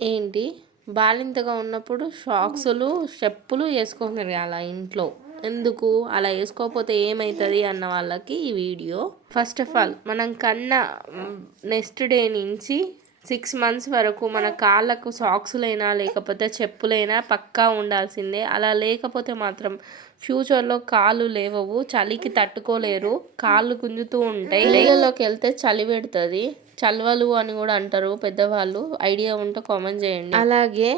ఏంటి? బాలింతగా ఉన్నప్పుడు షాక్స్లు చెప్పులు వేసుకున్నారు అలా ఇంట్లో. ఎందుకు? అలా వేసుకోకపోతే ఏమవుతుంది అన్న వాళ్ళకి ఈ వీడియో. ఫస్ట్ ఆఫ్ ఆల్ మనం కన్నా నెక్స్ట్ డే నుంచి సిక్స్ మంత్స్ వరకు మన కాళ్ళకు సాక్స్లైనా లేకపోతే చెప్పులైనా పక్కా ఉండాల్సిందే. అలా లేకపోతే మాత్రం ఫ్యూచర్లో కాళ్ళు లేవవు చలికి తట్టుకోలేరు కాళ్ళు గుంజుతూ ఉంటాయి. నీళ్ళలోకి వెళ్తే చలి పెడుతుంది. చల్వలు అని కూడా అంటారు పెద్దవాళ్ళు. ఐడియా ఉంటే కామెంట్ చేయండి. అలాగే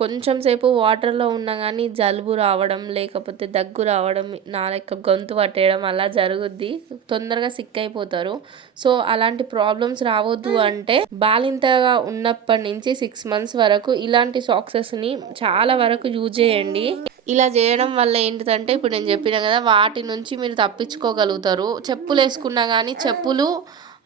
కొంచెం సేపు వాటర్లో ఉన్నా కానీ జలుబు రావడం లేకపోతే దగ్గు రావడం నా లెక్క గొంతు పట్టేయడం అలా జరుగుద్ది. తొందరగా సిక్ అయిపోతారు. సో అలాంటి ప్రాబ్లమ్స్ రావద్దు అంటే బాలింతగా ఉన్నప్పటి నుంచి సిక్స్ మంత్స్ వరకు ఇలాంటి సాక్సెస్ని చాలా వరకు యూజ్ చేయండి. ఇలా చేయడం వల్ల ఏంటిదంటే ఇప్పుడు నేను చెప్పిన కదా వాటి నుంచి మీరు తప్పించుకోగలుగుతారు. చెప్పులు వేసుకున్నా కానీ చెప్పులు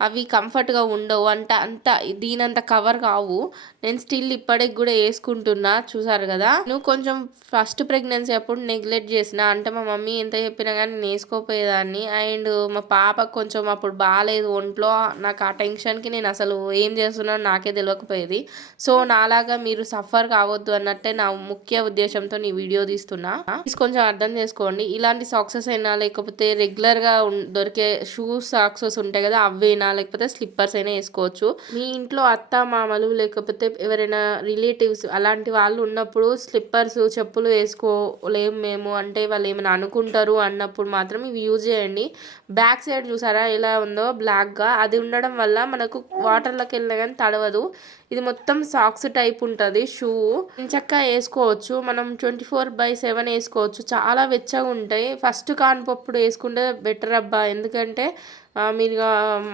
అవి కంఫర్ట్గా ఉండవు అంట అంత దీనంత కవర్ కావు. నేను స్టిల్ ఇప్పటికి కూడా వేసుకుంటున్నా చూసారు కదా? నువ్వు కొంచెం ఫస్ట్ ప్రెగ్నెన్సీ అప్పుడు నెగ్లెక్ట్ చేసిన అంటే మా మమ్మీ ఎంత చెప్పినా కానీ నేను వేసుకోపోయేదాన్ని. అండ్ మా పాప కొంచెం అప్పుడు బాగాలేదు ఒంట్లో. నాకు ఆ టెన్షన్కి నేను అసలు ఏం చేస్తున్నానో నాకే తెలియకపోయేది సో నాలాగా మీరు సఫర్ కావద్దు అన్నట్టే నా ముఖ్య ఉద్దేశంతో నీ వీడియో తీస్తున్నా. కొంచెం అర్థం చేసుకోండి. ఇలాంటి సాక్సెస్ అయినా లేకపోతే రెగ్యులర్గా దొరికే షూస్ సాక్సెస్ ఉంటాయి కదా అవేనా లేకపోతే స్లిప్పర్స్ అయినా వేసుకోవచ్చు. మీ ఇంట్లో అత్త మామలు లేకపోతే ఎవరైనా రిలేటివ్స్ అలాంటి వాళ్ళు ఉన్నప్పుడు స్లిప్పర్స్ చెప్పులు వేసుకోలేము మేము. అంటే వాళ్ళు ఏమైనా అనుకుంటారు అన్నప్పుడు మాత్రం ఇవి యూజ్ చేయండి. బ్యాక్ సైడ్ చూసారా ఎలా ఉందో? బ్లాక్గా అది ఉండడం వల్ల మనకు వాటర్లోకి వెళ్ళినా కానీ తడవదు. ఇది మొత్తం సాక్స్ టైప్ ఉంటుంది. షూ చక్కగా వేసుకోవచ్చు. మనం ట్వంటీ ఫోర్ బై సెవెన్ వేసుకోవచ్చు. చాలా వెచ్చగా ఉంటాయి. ఫస్ట్ కాన్పప్పుడు వేసుకుంటే బెటర్ అబ్బా. ఎందుకంటే మీరు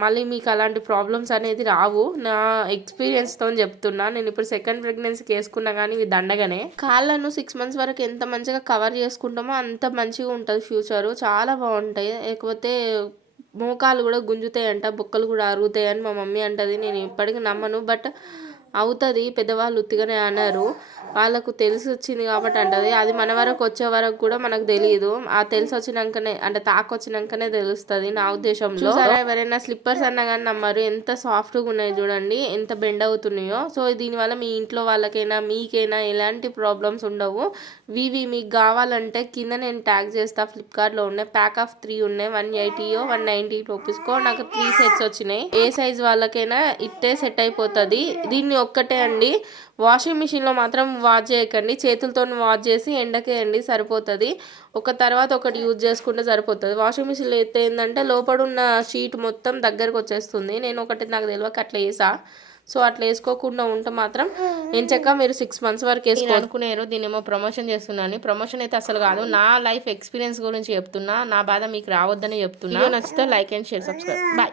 మళ్ళీ మీకు అలాంటి ప్రాబ్లమ్స్ అనేది రావు. నా ఎక్స్పీరియన్స్తో చెప్తున్నా. నేను ఇప్పుడు సెకండ్ ప్రెగ్నెన్సీకి వేసుకున్నా కానీ ఇవి దండగానే. కాళ్ళను సిక్స్ మంత్స్ వరకు ఎంత మంచిగా కవర్ చేసుకుంటామో అంత మంచిగా ఉంటుంది ఫ్యూచర్ చాలా బాగుంటాయి. లేకపోతే మోకాలు కూడా గుంజుతాయంట బొక్కలు కూడా అరుగుతాయని మా మమ్మీ అంటది. నేను ఇప్పటికీ నమ్మను. బట్ అవుతుంది పెద్దవాళ్ళు ఉత్తిగానే అన్నారు. వాళ్ళకు తెలిసి వచ్చింది కాబట్టి అంటది. అది మన వరకు వచ్చే వరకు కూడా మనకు తెలియదు. ఆ తెలిసి వచ్చినాకనే అంటే తాకొచ్చినాకనే తెలుస్తుంది నా ఉద్దేశంలో. ఎవరైనా స్లిప్పర్స్ అన్నా కానీ నమ్మరు. ఎంత సాఫ్ట్గా ఉన్నాయి చూడండి. ఎంత బెండ్ అవుతున్నాయో. సో దీనివల్ల మీ ఇంట్లో వాళ్ళకైనా మీకైనా ఎలాంటి ప్రాబ్లమ్స్ ఉండవు. వివి మీకు కావాలంటే కింద నేను ట్యాగ్ చేస్తా. ఫ్లిప్కార్ట్లో ఉన్నాయి. ప్యాక్ ఆఫ్ త్రీ ఉన్నాయి. వన్ ఎయిటీయో వన్ నైంటీ రూపీస్కో నాకు త్రీ సెట్స్ వచ్చినాయి. ఏ సైజ్ వాళ్ళకైనా ఇట్టే సెట్ అయిపోతుంది. దీన్ని ఒక్కటే అండి. వాషింగ్ మిషన్లో మాత్రం వాష్ చేయకండి. చేతులతో వాష్ చేసి ఎండకేయండి సరిపోతుంది. ఒక తర్వాత ఒకటి యూజ్ చేసుకుంటే సరిపోతుంది. వాషింగ్ మిషన్లో అయితే ఏంటంటే లోపల ఉన్న షీట్ మొత్తం దగ్గరకు వచ్చేస్తుంది. నేను ఒకటి నాకు తెలియక అట్లా వేసా సో అట్లా వేసుకోకుండా ఉంటే మాత్రం ఎంచక్క మీరు సిక్స్ మంత్స్ వరకు వేసుకో అనుకునేరు దీని ఏమో ప్రమోషన్ చేస్తున్నాను ప్రమోషన్ అయితే అసలు కాదు. నా లైఫ్ ఎక్స్పీరియన్స్ గురించి చెప్తున్నా. నా బాధ మీకు రావద్దని చెప్తున్నా. నచ్చితే like and share subscribe. Bye